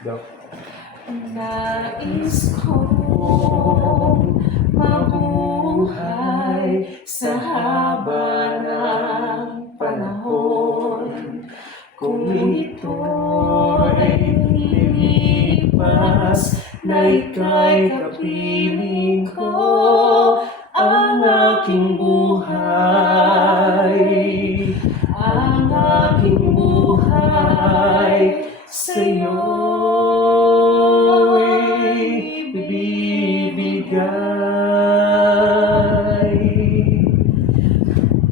Go. Nais kong mabuhay sa haba ng panahon. Kung ito'y lilipas na ika'y kapiling ko, ang aking buhay sa'yo'y ibibigay.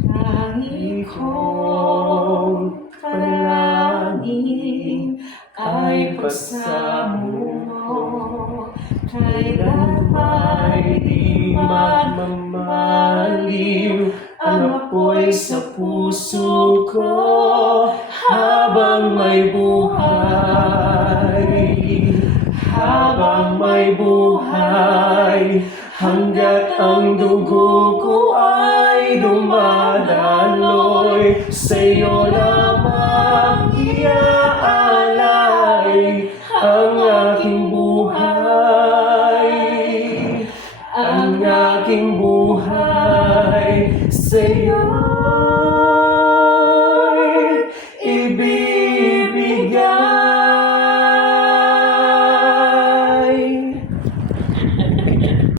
Tangi kong panalangin ay pagsamo mo, kailan may di magmamaliw ang apoy sa puso ko habang may buhay, hanggat ang dugo ko ay dumadaloy, sa'yo lamang iaalay ang aking buhay.